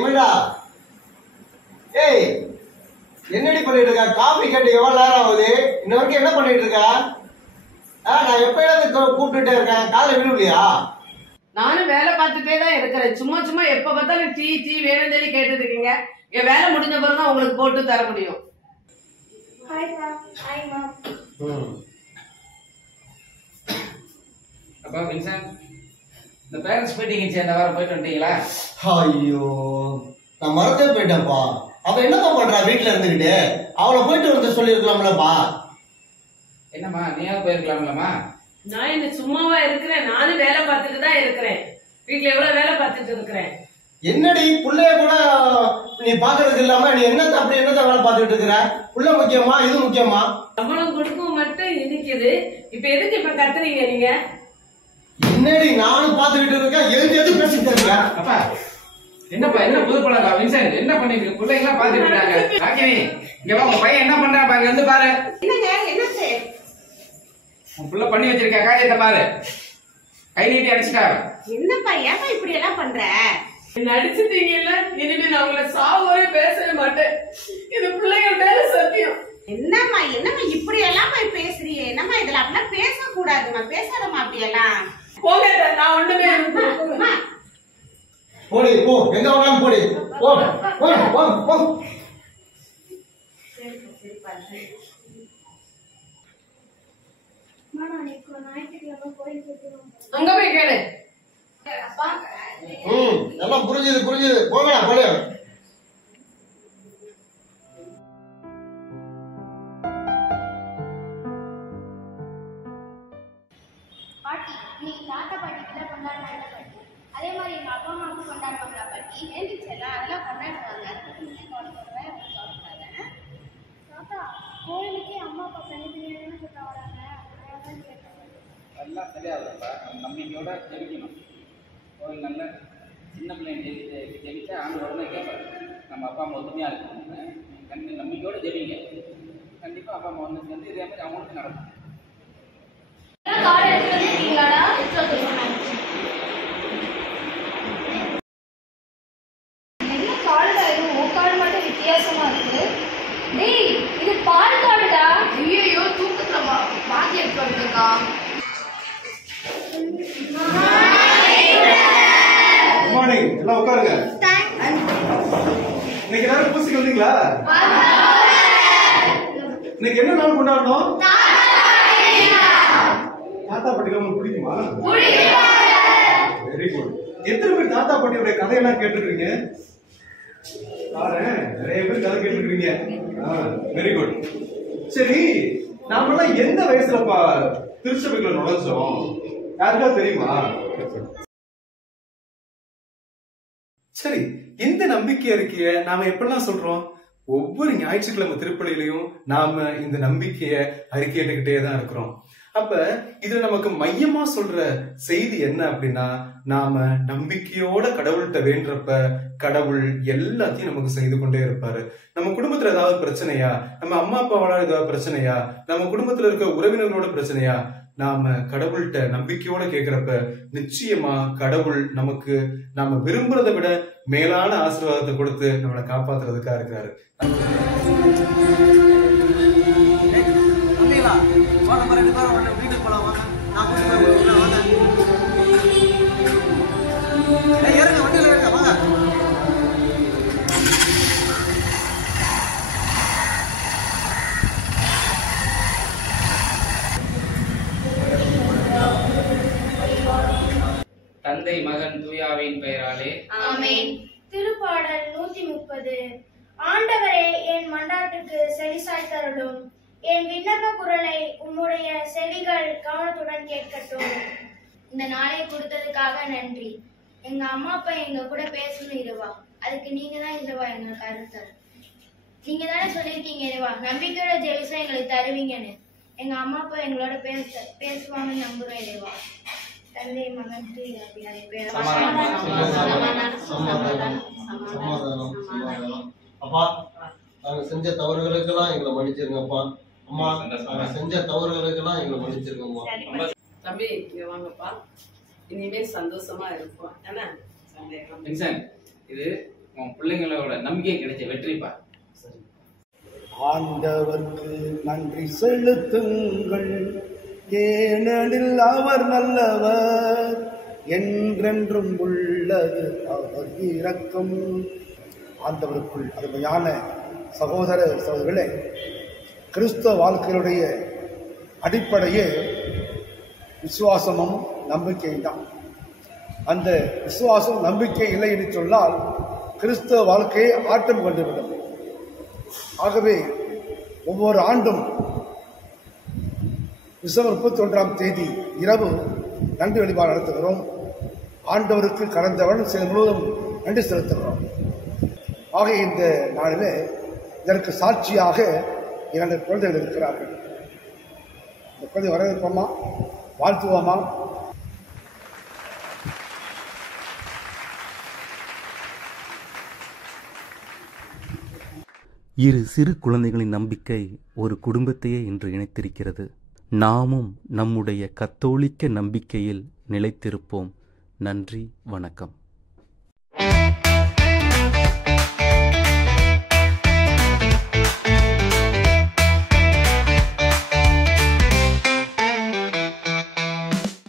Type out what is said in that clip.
எமிடா ஏய் என்னடி பண்ணிட்டு இருக்க? காபி கேட்டு எவ்வளவு நேரம் ஆகுது? இன்ன வரைக்கும் என்ன பண்ணிட்டு இருக்க? நான் எப்ப கூப்பிட்டுட்டே இருக்கேன், காலை விழுவலையா? நானும் வேலை பார்த்துட்டே தான் இருக்கிறேன். சும்மா சும்மா எப்ப பார்த்தாலும் டீ டீ வேணும் சொல்லி கேட்டுட்டு இருக்கீங்க. என் வேலை முடிஞ்ச பிறகு தான் உங்களுக்கு போட்டு தர முடியும். அப்பா வின்சன், இந்த பேரண்ட்ஸ் மீட்டிங் இந்த வாரம் போயிட்டு வந்துட்டீங்களா? ஐயோ நான் மறந்தே போயிட்டேன்ப்பா. அவ என்னப்பா பண்றா வீட்டுல இருந்துகிட்டு? அவளை போயிட்டு வந்து சொல்லி இருக்கலாம்லப்பா. என்னம்மா நீயாவது போயிருக்கலாம்லம்மா? நான் என்ன சும்மாவா இருக்கிறேன்? நானும் வேலை பார்த்துட்டு தான் இருக்கிறேன். வீட்டுல எவ்வளவு வேலை பார்த்துட்டு இருக்கிறேன். என்னடி புள்ளைய கூட நீ பாக்குறதுக்கு இல்லாம நீ என்னத்த அப்படி என்னத்த வேலை பார்த்துட்டு இருக்கிற? புள்ள முக்கியமா இது முக்கியமா? சம்பளம் கொடுக்கவும் மட்டும் இனிக்குது. இப்ப எதுக்கு இப்ப கத்துறீங்க நீங்க? என்னடி நானும் பாத்துக்கிட்டு இருக்கேன், எது பேசிட்டு இருக்க? அப்பா என்னப்பா என்ன புது பழக்கா வின்சன்? என்ன பண்ணிட்டு பிள்ளைங்க எல்லாம் பாத்துட்டு இருக்காங்க. ராக்கினி இங்க வா, உங்க பையன் என்ன பண்றான் பாருங்க, வந்து பாரு. என்னாச்சு? உன் புள்ள பண்ணி வச்சிருக்க காரியத்தை பாரு. கை நீட்டி அடிச்சுட்டாரு. என்னப்பா ஏப்பா இப்படி எல்லாம் பண்ற? நடிச்சுட்டீங்கல்ல, இனிமே நான் உங்களை சாவோரே பேசவே மாட்டேன். இது பிள்ளைங்க மேல சத்தியம். என்னம்மா இப்படி எல்லாம் போய் பேசுறீங்க? என்னம்மா இதுல அப்படிலாம் பேசக்கூடாதுமா, பேசாதம்மா அப்படி எல்லாம். போங்க, நான் ஒண்ணுமே போடி போ, எங்க வேணாலும் போடி போ போ போ போ. அங்க போய் கேளு. எல்லாம் புரிஞ்சுது போங்கடா போடு. பாட்டி இன்னைக்கு தாத்தா பாட்டிக்கிட்ட கொண்டாடுறாங்க பாட்டி. அதே மாதிரி எங்க அப்பா அம்மாவுக்கு கொண்டாடுவாங்களா பாட்டி? ஏந்திச்செல்லாம் அதெல்லாம் கொண்டாடுவாங்க. அதை பத்தி நீங்க கவலைப்படுறேன், கவலைப்படாத. தாத்தா கோயிலுக்கே அம்மா அப்பா தனித்தனியாக கூட்ட வராங்க. அதான் கேட்டேன். எல்லாம் சரியாகுதுப்பா. நம்ம நம்பிக்கையோட ஜெபிக்கணும். கோயில் நல்ல சின்ன பிள்ளைங்க ஜெபிச்சா ஆண்டு உடனே கேட்பாரு. நம்ம அப்பா அம்மா ஒத்துமையா இருக்கணும். நம்பிக்கையோட ஜெபிங்க. கண்டிப்பா அப்பா அம்மா ஒன்று சேர்ந்து இதே மாதிரி அவங்களுக்கு நடக்கும். என்ன கார்டுடா இது? உன் கார்டு மட்டும் வித்தியாசமா இருக்கு. டேய் இது பால் கார்டுடா. ஐயோ தூக்கத்துல பாக்கி எடுத்து வந்துருக்கா. மார்னிங் எல்லாம் உட்காருங்க. இன்னைக்கு எல்லாரும் பூசிக்கு வந்தீங்களா? இன்னைக்கு என்ன நாள் கொண்டாடணும்? தாத்தா பாட்டிலாம் உங்களுக்கு பிடிக்குமா? Very good. எத்தனை பேர் தாத்தா பாட்டியோட கதையெல்லாம் கேட்டுருக்கீங்க? நிறைய பேர் கதை கேட்டுருக்கீங்க. Very good. சரி, நாமெல்லாம் எந்த வயசுலப்பா திருச்சபைக்குள்ள நுழைஞ்சோம்? யாருக்கா தெரியுமா? சரி, இந்த நம்பிக்கை அறிக்கைய நாம எப்படிலாம் சொல்றோம்? ஒவ்வொரு ஞாயிற்றுக்கிழமை திருப்பலியிலையும் நாம இந்த நம்பிக்கைய அறிக்கையிட்டுக்கிட்டே தான் இருக்கிறோம். அப்ப இதுல நமக்கு மையமா சொல்ற செய்தி என்ன அப்படின்னா, நாம நம்பிக்கையோட கடவுள்கிட்ட வேண்டப்ப கடவுள் எல்லாத்தையும் நமக்கு செய்து கொண்டே இருப்பாரு. நம்ம குடும்பத்துல ஏதாவது பிரச்சனையா, நம்ம அம்மா அப்பாவோட ஏதாவது பிரச்சனையா, நம்ம குடும்பத்துல இருக்க உறவினர்களோட பிரச்சனையா, நாம கடவுள்கிட்ட நம்பிக்கையோட கேட்கிறப்ப நிச்சயமா கடவுள் நமக்கு நாம விரும்புறதை விட மேலான ஆசீர்வாதத்தை கொடுத்து நம்மளை காப்பாத்துறதுக்கா இருக்கிறாரு. வீட்டுக்கு போலாம் வாங்க. நான் கூட்டிட்டு போய் வாங்க. ஏறுங்க, வண்டியில ஏறுங்க வாங்க. தந்தை மகன் தூயாவின் பெயராலே ஆமென். திருப்பாடல் 130. ஆண்டவரே என் மன்றாட்டுக்கு செவிசாய்த்தருளும். என் விண்ணப்ப குரலை உம்முடைய செவிகள் கவனத்துடன் கேட்கட்டும். இந்த நாளை கொடுத்ததுக்காக நன்றி. எங்க அம்மா அப்பா எங்க கூட பேசணும் இருவா, அதுக்கு நீங்க தான் இருவா எங்க கருத்தர். நீங்க தானே சொல்லியிருக்கீங்க இருவா, நம்பிக்கையோட ஜெயிசா எங்களுக்கு தருவீங்கன்னு. எங்க அம்மா அப்பா எங்களோட பேசுவாங்கன்னு நம்புறோம் இருவா. தந்தை மகன் தூயாவியாரின் பெயராலே. அப்பா, நாங்க செஞ்ச தவறுகளுக்கெல்லாம் எங்களை மன்னிச்சிருங்கப்பா. அம்மா, நாங்க செஞ்ச தவறுகளுக்கெல்லாம் எங்களை மன்னிச்சிருங்கம்மா. தம்பி இங்க வாங்கப்பா. இனிமே சந்தோஷமா இருப்போம். என்ன சந்தேகம்? வின்சன், இது உன் பிள்ளைங்களோட நம்பிக்கை கிடைச்ச வெற்றிப்பா. ஆண்டவருக்கு நன்றி செலுத்துங்கள், ஏனெனில் அவர் நல்லவர், என்றென்றும் உள்ளது அவர் இரக்கம். ஆண்டவருக்குள் அருமையான சகோதர சகோதரர்களே, கிறிஸ்தவ வாழ்க்கையுடைய அடிப்படையே விசுவாசமும் நம்பிக்கையும் தான். அந்த விசுவாசம் நம்பிக்கை இல்லை என்று சொன்னால் கிறிஸ்தவ வாழ்க்கையை ஆட்டம் கொண்டுவிடும். ஆகவே ஒவ்வொரு ஆண்டும் டிசம்பர் 31 இரவு நன்றி வழிபாடு நடத்துகிறோம். ஆண்டவருக்கு கடந்த வருடம் முழுவதும் நன்றி செலுத்துகிறோம். ஆக இந்த நாளிலே இதற்கு சாட்சியாக 2 குழந்தைகள் இருக்கிறார்கள். இந்த குழந்தை வரவேற்போமா, வாழ்த்துவோமா? இரு சிறு குழந்தைகளின் நம்பிக்கை ஒரு குடும்பத்தையே இன்று இணைத்திருக்கிறது. நாமும் நம்முடைய கத்தோலிக்க நம்பிக்கையில் நிலைத்திருப்போம். நன்றி, வணக்கம்.